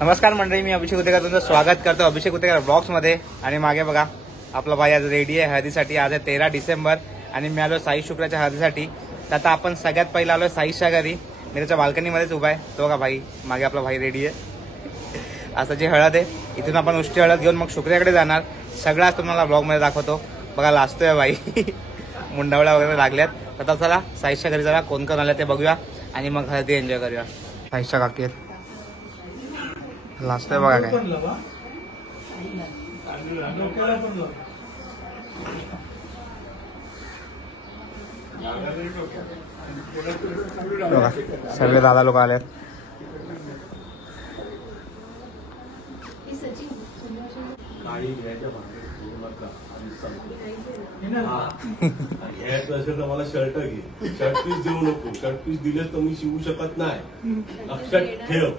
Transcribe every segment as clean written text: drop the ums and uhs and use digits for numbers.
नमस्कार मंडळी, मी अभिषेक उतेकर तुमचं स्वागत करतो अभिषेक उतेकर ब्लॉग्स मध्ये. आणि मागे बघा आपला भाई आज रेडी आहे हळदीसाठी. आज आहे 13 डिसेंबर आणि मी आलो साई शुक्राच्या हळदीसाठी. तर आता आपण सगळ्यात पहिला आलोय साईच्या घरी. मी त्याच्या बाल्कनीमध्येच उभा आहे. तो बघा भाई, मागे आपला भाई रेडी आहे. असं जी हळद आहे इथून आपण उष्टी हळद घेऊन मग शुक्र्याकडे जाणार. सगळ्याच तुम्हाला ब्लॉगमध्ये दाखवतो. बघा लाजतोय भाई, मुंडावळ्या वगैरे लागल्यात. तर चला साईच्या घरी जाऊया, कोण कोण आलं ते बघूया आणि मग हळदी एन्जॉय करूया. साईच्या काकी आहेत, लास्ट आहे बघा काय. बघा सगळे दादा लोक आले. मला शर्ट घे, शर्ट पीस देऊ नको. शर्ट पीस दिलेस तर मी शिवू शकत नाही, लक्षात ठेव.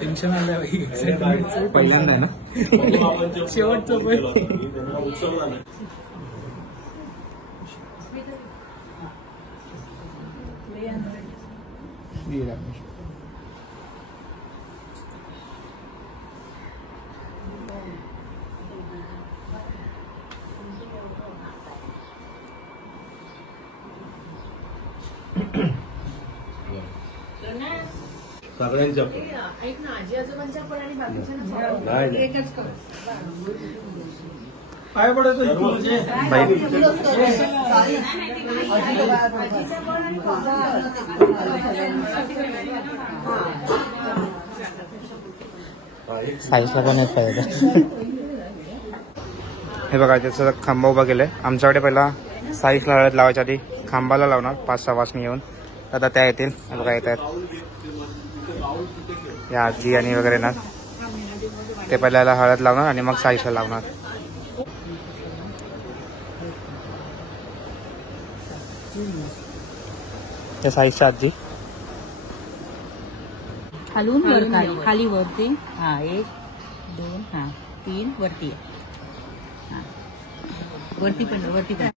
टेन्शन आलं पहिल्यांदा आहे ना शेवटचं उत्सवला नाही. सगळ्यांच्या पण ऐक ना, आजी आजोबांच्या पण आणि बाकीच्या नाही एकच कर. काय पडत साईजला पण येत पाहिजे. हे बघा त्याचं खांबा उभा केलंय. आमच्याकडे पहिला साईजला हळद लावायच्या आधी खांबाला लावणार 5-6 वासनी येऊन. आता त्या येतील. बघा येत आहेत या आजी आणि वगैरे ना. ते पहिल्याला हळद लावणार आणि मग साईजला लावणार. त्या साईजच्या आजी खालून वर खाली वरती. हा 1 2 हा 3 वरती. हा वरती पण वरती पण.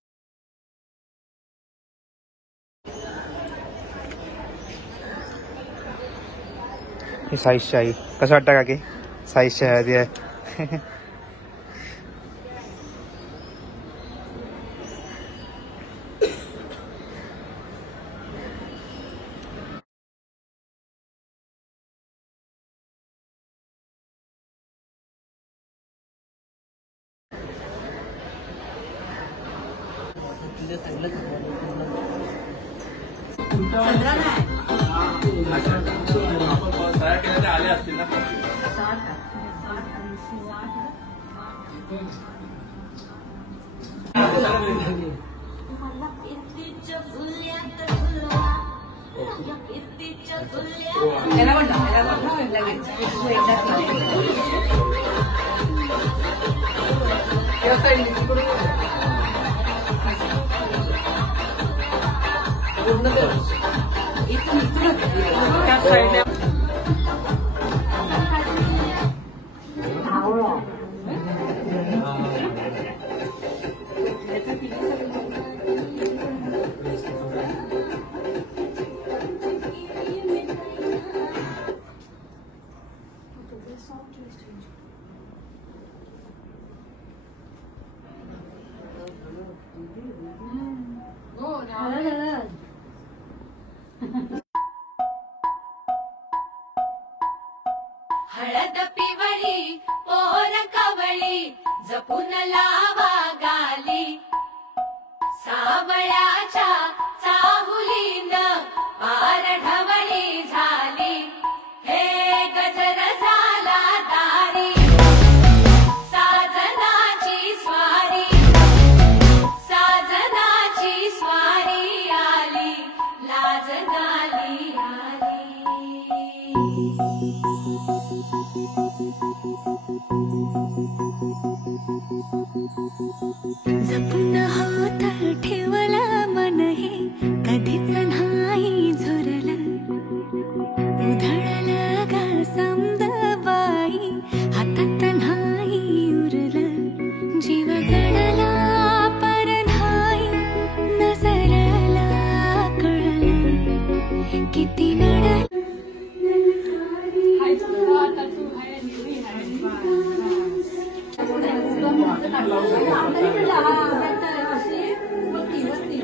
ही साईजची आई. कसं वाटतं का की साईजची हळदी आहे. आले असतील ना. हळद पिवळी पोर कवळी जपून लावा गाली सावळ्याच्या चाहुलीन पार ढवळी झाली हे गजर झाला दारी साजनाची स्वारी साजनाची स्वारी आली लाजना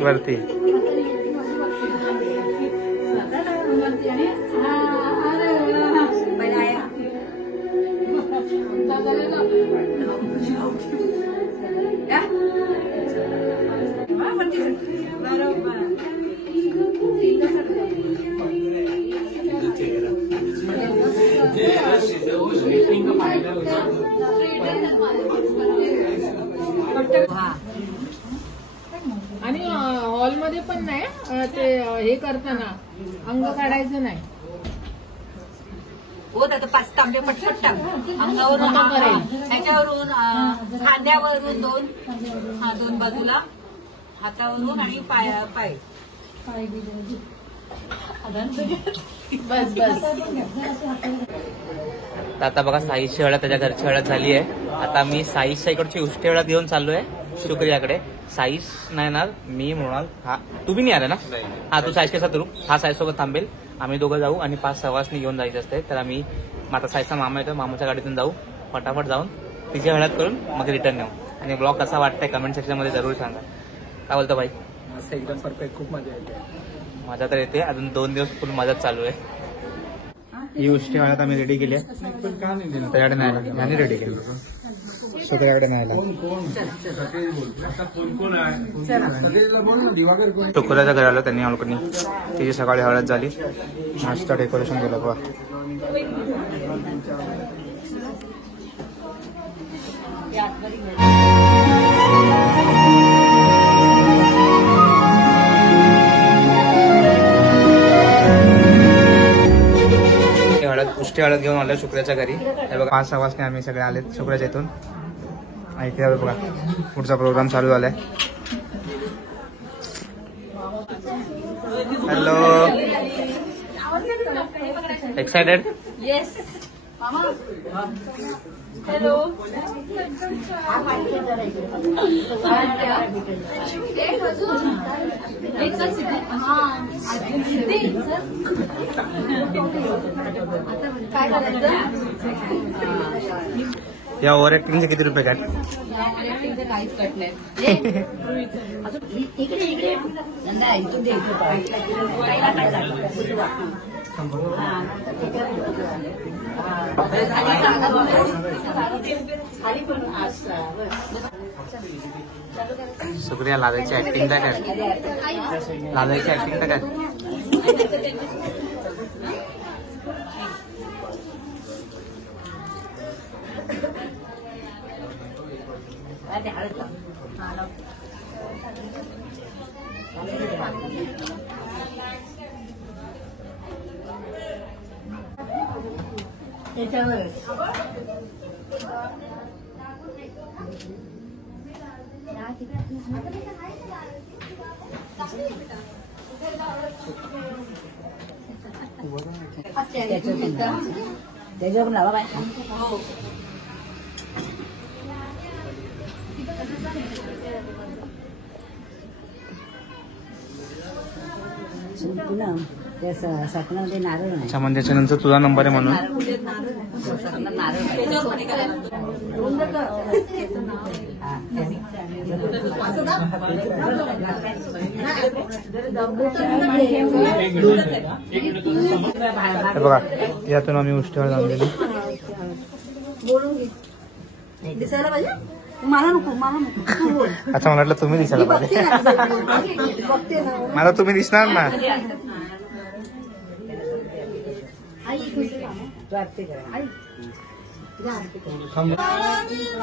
वरती. आणि हॉलमध्ये पण नाही ते हे करताना अंग काढायचं नाही. हो दादा 5 तांबे पटपट टाक अंगावरून ह्याच्यावरून खांद्यावरून 2 हा 2 बाजूला हातावरून आणि पाय बस बस. आता बघा साईची हळद त्याच्या घरची हळद झाली आहे. आता मी साईच्या इकडची उष्टी हळद घेऊन चाललोय शुक्रियाकडे. साईश नाही येणार, मी मृणाल. हा तू बी नाही आला ना? हा तू साईश कसा तू हा साईश सोबत थांबेल. आम्ही दोघं जाऊ आणि 5 सवासनी घेऊन जायचे असते. तर आम्ही आता साईशचा मामा येतो, मामाच्या गाडीतून जाऊ फटाफट जाऊन तिची हळद करून मग रिटर्न येऊ. आणि ब्लॉग कसा वाटतंय कमेंट सेक्शन मध्ये जरूर सांगा. काय बोलतो भाई? एकदम परफेक्ट, खूप मजा येते. मजा तर येते. अजून 2 दिवस फुल मजाच चालू आहे. ही उष्टी हळद आम्ही रेडी केली आहे. पण का नाही दिलं? त्याच्याकडे नाही आला, यांनी रेडी केली. शुक्रियाकडे नाही आला. सगळेला बोल ना, दिवाकर कोण? शुक्राच्या घरी आलो त्यांनी अवलकनी. तिची सकाळी हळद झाली. मस्त डेकोरेशन केलं बघा. पुष्टी हळद घेऊन आलो शुक्राच्या घरी. हे बघा 5 सवासने आम्ही सगळे आलेत शुक्राच्या इथून. इथे बघा पुढचा प्रोग्राम चालू झालाय. Hello, excited? Yes hello. काय करायचं? या ओव्हर ऍक्टिंगचे किती रुपये काय? काहीच कट नाही. इकडे इकडे नंदा इथून दे. शुक्रिया लादायची ऍक्टिंग काय काय? लादायची ऍक्टिंग काय काय? त्याच्यावर लावा बाय. त्या साखरामध्ये नारळ नाही. अच्छा, म्हणजे त्याच्यानंतर तुझा नंबर आहे म्हणून. हे बघा यातून आम्ही उष्टी हळद आणलेली. दिसायला पाहिजे. मला नको, मला नको. अच्छा, मला वाटलं तुम्ही दिसायला पाहिजे. मला तुम्ही दिसणार ना.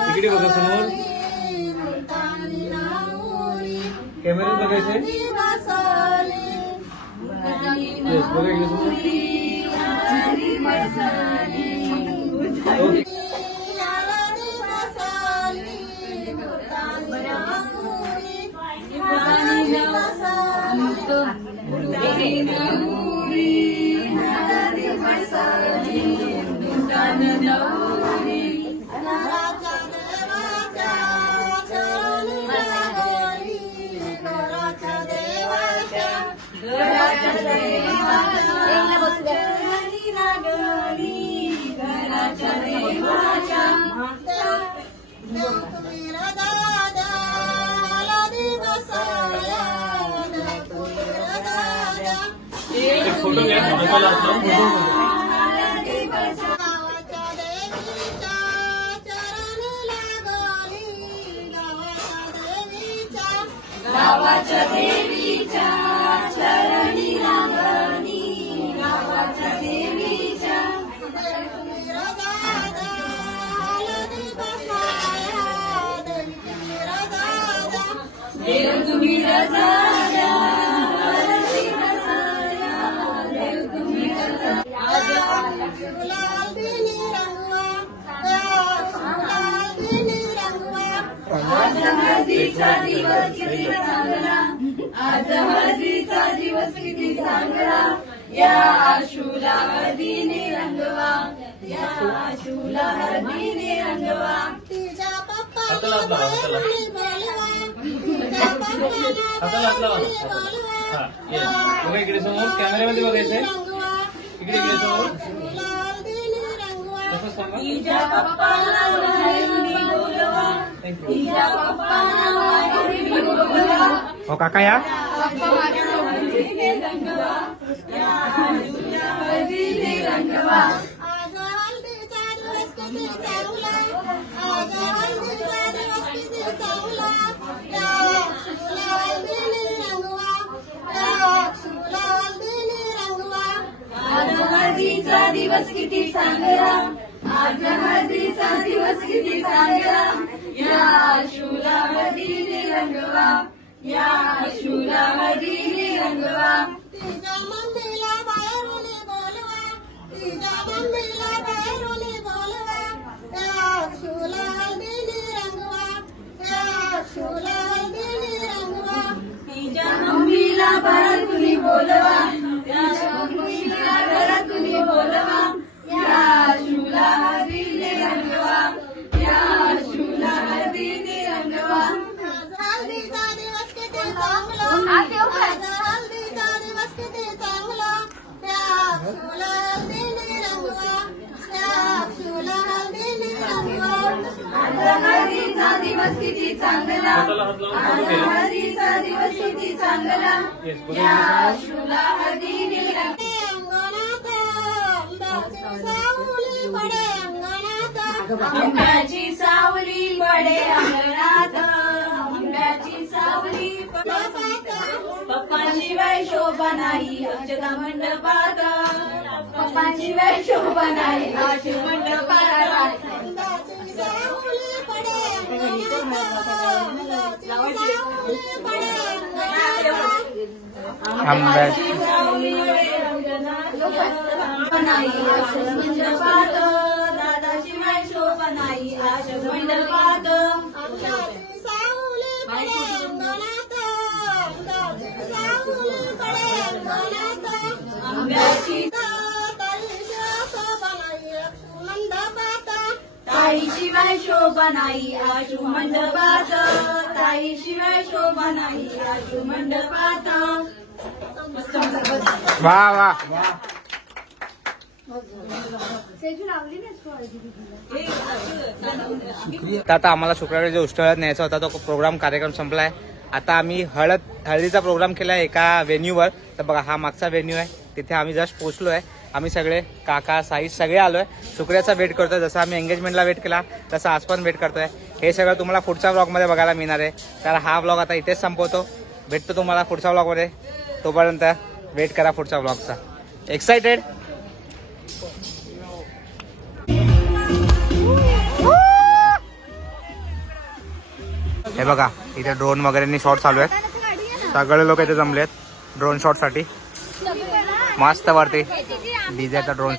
इकडे बघा समोर. कॅमेरा बघायचंय. येस, बघा इकडे समोर. ओके. गावाच्या देवीच्या चरणी रांगणी गावाच्या देवीच्या देव तुम्ही रजाया हरती बसाया देव तुम्ही आज हळदीचा दिवस किती चांगला आज हळदीचा दिवस किती चांगला या आशूला हळदीने रंगवा या आशूला हळदीने रंगवा तिच्या पप्पाला बाहेरून बोलवा तिच्या पप्पाला बोलवा बघा इकडे समोर कॅमेऱ्यामध्ये बघायचंय इकडे इकडे समोर तसं सांगा तिच्या पप्पाला बाहेरून बोलवा तिच्या पप्पाला बाहेरून बोलवा हो काका या हळदीने रंगवा या आशूला हळदीने रंगवा आज हळदीचा दिवस किती चांगला आज हळदीचा दिवस किती चांगला या आशूला हळदीने रंगवा या आशूला हळदीने रंगवा आज हळदीचा दिवस किती चांगला आज हळदीचा दिवस किती चांगला या आशूला हळदीने रंगवा या आशूला हळदीने रंगवा तिच्या मम्मीला बाहेरून बोलवा तिच्या मम्मीला बाहेरून बोलवा या आशूला हळदीने रंगवा या आशूला हळदीने रंगवा तिच्या मम्मीला घरातून बोलवा त्या मम्मीला घरातून बोलवा या आशूला हळदीने रंगवा या आशूला हळदीने रंगवा आज हळदीचा दिवस किती चांगला आज हळदीचा दिवस किती चांगला या आशूला हळदीने रंगवा या आशूला हळदीने रंगवा आज हळदीचा दिवस किती चांगला आज हळदीचा दिवस किती चांगला या आशूला हळदीने रंगवा अंगणात सावली पडे अंगणात आंब्याची सावली पडे अंगणात आंब्याची सावली पडे पप्पाशिवाय शोभा नाही अक्षता मंडपात पप्पाशिवाय शोभा नाही आश मंडपात अंगाची सावली पडे अंगणात सावली पडे अंगणात आंब्याची सावली पडे अंगणात नाही आश मंडपात दादाशिवाय शोभा नाही आश मंडपात अंगाची सावली पडे अंगणात अंगाची सावली पडे अंगणात आंब्याची ताईशिवाय शोभा नाही आशू मंडपात ताईशिवाय शोभा नाही आशू मंडपात वा वा तर आता आम्हाला शुक्रवारी जो उष्टहळद न्यायचा होता तो प्रोग्राम कार्यक्रम संपलाय. आता आम्ही हळदीचा प्रोग्राम केलाय एका व्हेन्यूवर. तर बघा हा मागचा व्हेन्यू आहे, तिथे आम्ही जस्ट पोहोचलोय. आम्ही सगळे काका साईज सगळे आलोय. शुक्रियाचा वेट करतोय. जसं आम्ही एंगेजमेंटला वेट केला तसं आज पण वेट करतोय. हे सगळं तुम्हाला पुढच्या व्लॉगमध्ये बघायला मिळणार आहे. तर हा व्लॉग आता इथेच संपवतो. भेटतो तुम्हाला पुढच्या व्लॉगमध्ये. तोपर्यंत वेट करा पुढच्या व्लॉगचा. एक्साइटेड? हे बघा इथे ड्रोन वगैरे शॉट चालू आहेत. सगळे लोक इथे जमलेत ड्रोन शॉट साठी. मस्त वरती डीजेचा ड्रोन